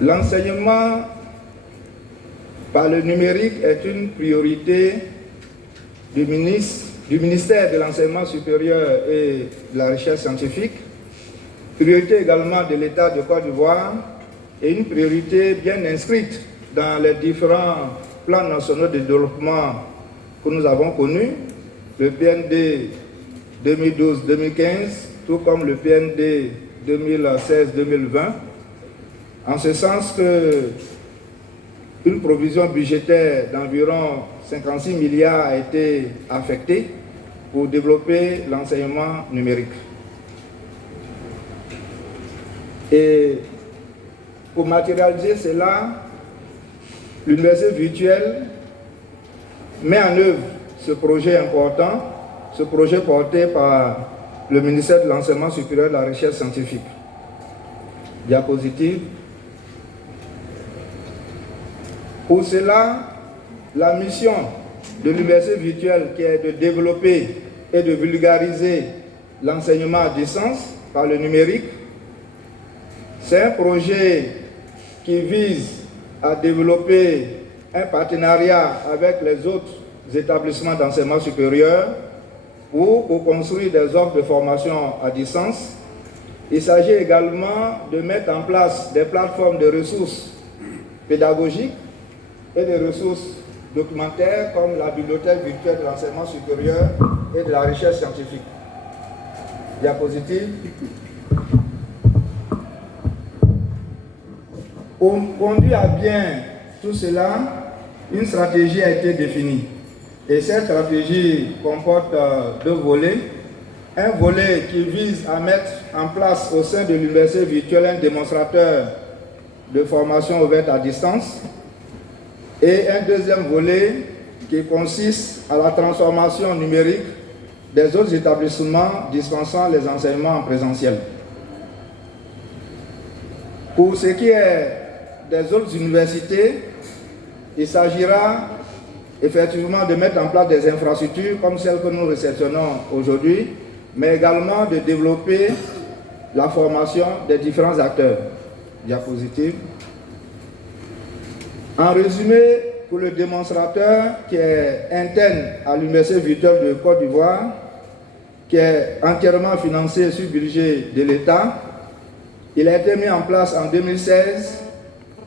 L'enseignement par le numérique est une priorité du ministère de l'Enseignement supérieur et de la Recherche scientifique, priorité également de l'État de Côte d'Ivoire et une priorité bien inscrite dans les différents plans nationaux de développement que nous avons connus, le PND 2012-2015, tout comme le PND 2016-2020, en ce sens que une provision budgétaire d'environ 56 milliards a été affectée pour développer l'enseignement numérique. Et pour matérialiser cela, l'université virtuelle met en œuvre ce projet important, ce projet porté par le ministère de l'Enseignement supérieur et de la Recherche scientifique. Diapositive. Pour cela, la mission de l'université virtuelle qui est de développer et de vulgariser l'enseignement à distance par le numérique, c'est un projet qui vise à développer un partenariat avec les autres établissements d'enseignement supérieur pour construire des offres de formation à distance. Il s'agit également de mettre en place des plateformes de ressources pédagogiques et des ressources documentaires comme la bibliothèque virtuelle de l'enseignement supérieur et de la recherche scientifique. Diapositive. Pour conduire à bien tout cela, une stratégie a été définie. Et cette stratégie comporte deux volets. Un volet qui vise à mettre en place au sein de l'université virtuelle un démonstrateur de formation ouverte à distance. Et un deuxième volet qui consiste à la transformation numérique des autres établissements dispensant les enseignements en présentiel. Pour ce qui est des autres universités, il s'agira effectivement de mettre en place des infrastructures comme celles que nous réceptionnons aujourd'hui, mais également de développer la formation des différents acteurs. Diapositive. En résumé, pour le démonstrateur qui est interne à l'Université virtuelle de Côte d'Ivoire, qui est entièrement financé sur le budget de l'État, il a été mis en place en 2016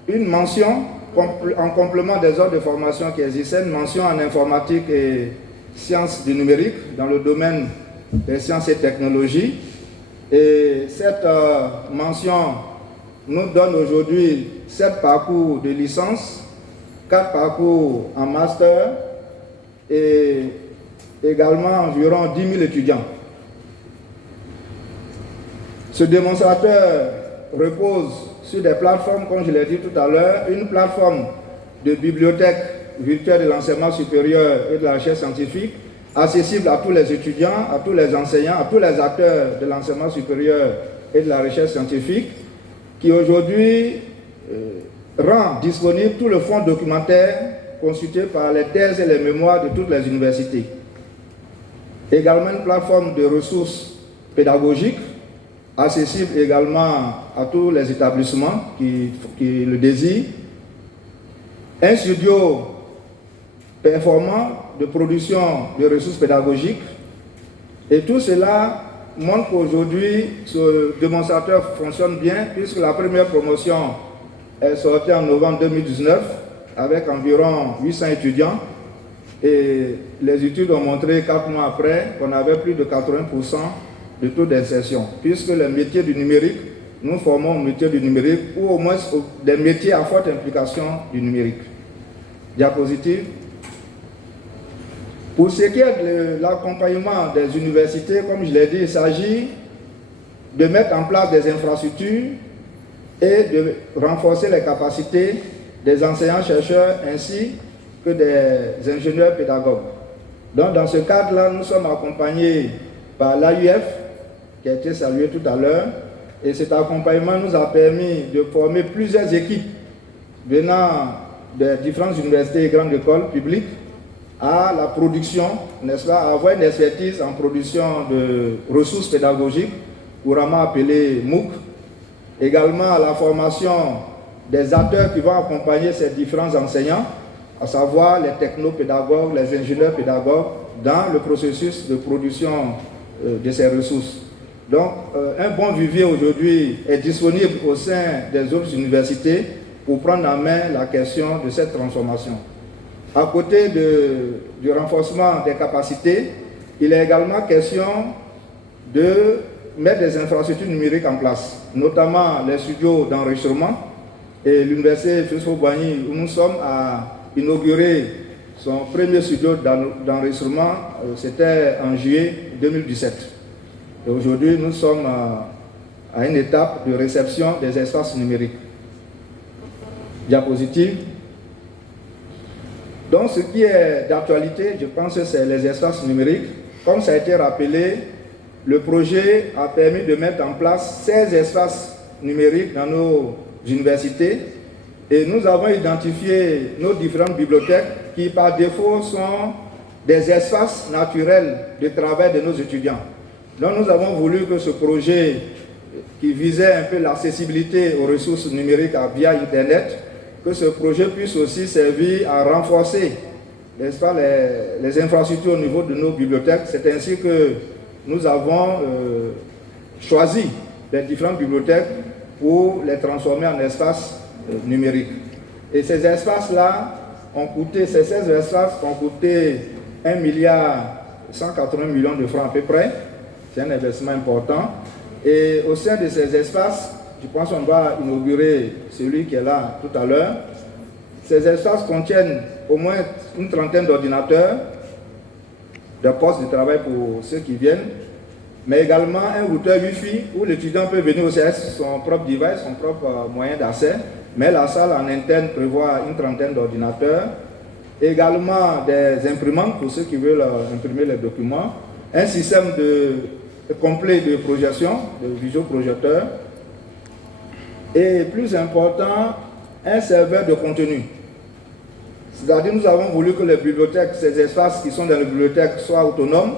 une mention en complément des ordres de formation qui existaient, une mention en informatique et sciences du numérique dans le domaine des sciences et technologies. Et cette mention nous donne aujourd'hui 7 parcours de licence, 4 parcours en master et également environ 10 000 étudiants. Ce démonstrateur repose sur des plateformes, comme je l'ai dit tout à l'heure, une plateforme de bibliothèque virtuelle de l'enseignement supérieur et de la recherche scientifique, accessible à tous les étudiants, à tous les enseignants, à tous les acteurs de l'enseignement supérieur et de la recherche scientifique, qui aujourd'hui rend disponible tout le fonds documentaire constitué par les thèses et les mémoires de toutes les universités. Également une plateforme de ressources pédagogiques, accessible également à tous les établissements qui le désirent. Un studio performant de production de ressources pédagogiques. Et tout cela montre qu'aujourd'hui, ce démonstrateur fonctionne bien, puisque la première promotion est sortie en novembre 2019 avec environ 800 étudiants. Et les études ont montré 4 mois après qu'on avait plus de 80% de taux d'insertion, puisque les métiers du numérique, nous formons au métier du numérique ou au moins des métiers à forte implication du numérique. Diapositive. Pour ce qui est de l'accompagnement des universités, comme je l'ai dit, il s'agit de mettre en place des infrastructures et de renforcer les capacités des enseignants-chercheurs ainsi que des ingénieurs pédagogues. Donc dans ce cadre-là, nous sommes accompagnés par l'AUF, qui a été salué tout à l'heure, et cet accompagnement nous a permis de former plusieurs équipes venant des différentes universités et grandes écoles publiques à la production, n'est-ce pas, à avoir une expertise en production de ressources pédagogiques, couramment appelées MOOC, également à la formation des acteurs qui vont accompagner ces différents enseignants, à savoir les technopédagogues, les ingénieurs pédagogues, dans le processus de production de ces ressources. Donc, un bon vivier aujourd'hui est disponible au sein des autres universités pour prendre en main la question de cette transformation. À côté du renforcement des capacités, il est également question de mettre des infrastructures numériques en place, notamment les studios d'enregistrement. Et l'université Fils-Houphouët-Boigny, où nous sommes, a inauguré son premier studio d'enregistrement, c'était en juillet 2017. Et aujourd'hui, nous sommes à une étape de réception des espaces numériques. Diapositive. Donc, ce qui est d'actualité, je pense que c'est les espaces numériques. Comme ça a été rappelé, le projet a permis de mettre en place 16 espaces numériques dans nos universités et nous avons identifié nos différentes bibliothèques qui, par défaut, sont des espaces naturels de travail de nos étudiants. Donc, nous avons voulu que ce projet qui visait un peu l'accessibilité aux ressources numériques via Internet, que ce projet puisse aussi servir à renforcer, n'est-ce pas, les infrastructures au niveau de nos bibliothèques. C'est ainsi que nous avons choisi les différentes bibliothèques pour les transformer en espaces numériques. Et ces espaces-là ont coûté, ces 16 espaces ont coûté 1,180 milliard de francs à peu près. C'est un investissement important. Et au sein de ces espaces, je pense qu'on va inaugurer celui qui est là tout à l'heure. Ces espaces contiennent au moins une trentaine d'ordinateurs, de postes de travail pour ceux qui viennent, mais également un routeur Wi-Fi où l'étudiant peut venir aussi avec son propre device, son propre moyen d'accès, mais la salle en interne prévoit une trentaine d'ordinateurs, également des imprimantes pour ceux qui veulent imprimer les documents, un système complet de projection, de visioprojecteur, et plus important, un serveur de contenu. C'est-à-dire nous avons voulu que les bibliothèques, ces espaces qui sont dans les bibliothèques soient autonomes.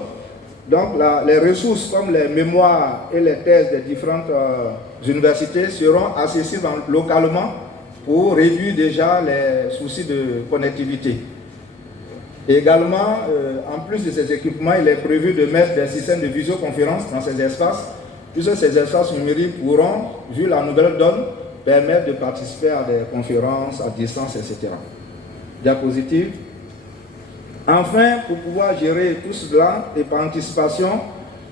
Donc les ressources comme les mémoires et les thèses des différentes universités seront accessibles localement pour réduire déjà les soucis de connectivité. Et également, en plus de ces équipements, il est prévu de mettre des systèmes de visioconférence dans ces espaces, puisque ces espaces numériques pourront, vu la nouvelle donne, permettre de participer à des conférences à distance, etc. Diapositive. Enfin, pour pouvoir gérer tout cela et par anticipation,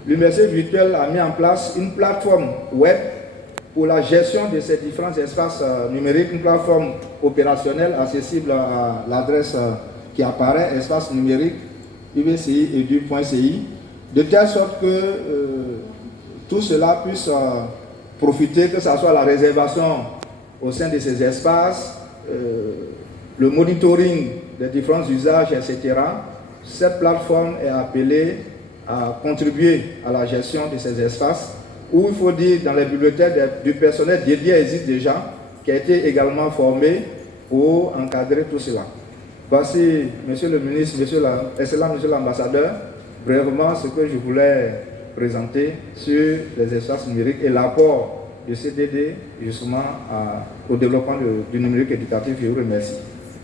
l'université virtuelle a mis en place une plateforme web pour la gestion de ces différents espaces numériques, une plateforme opérationnelle accessible à l'adresse qui apparaît, espace numérique ubci.edu.ci, de telle sorte que tout cela puisse profiter, que ce soit la réservation au sein de ces espaces, le monitoring des différents usages, etc. Cette plateforme est appelée à contribuer à la gestion de ces espaces, où il faut dire, dans les bibliothèques, du personnel dédié existe déjà, qui a été également formé pour encadrer tout cela. Voici, Monsieur le ministre, excellent Monsieur l'ambassadeur, brièvement ce que je voulais présenter sur les espaces numériques et l'apport du CDD justement au développement du numérique éducatif. Je vous remercie.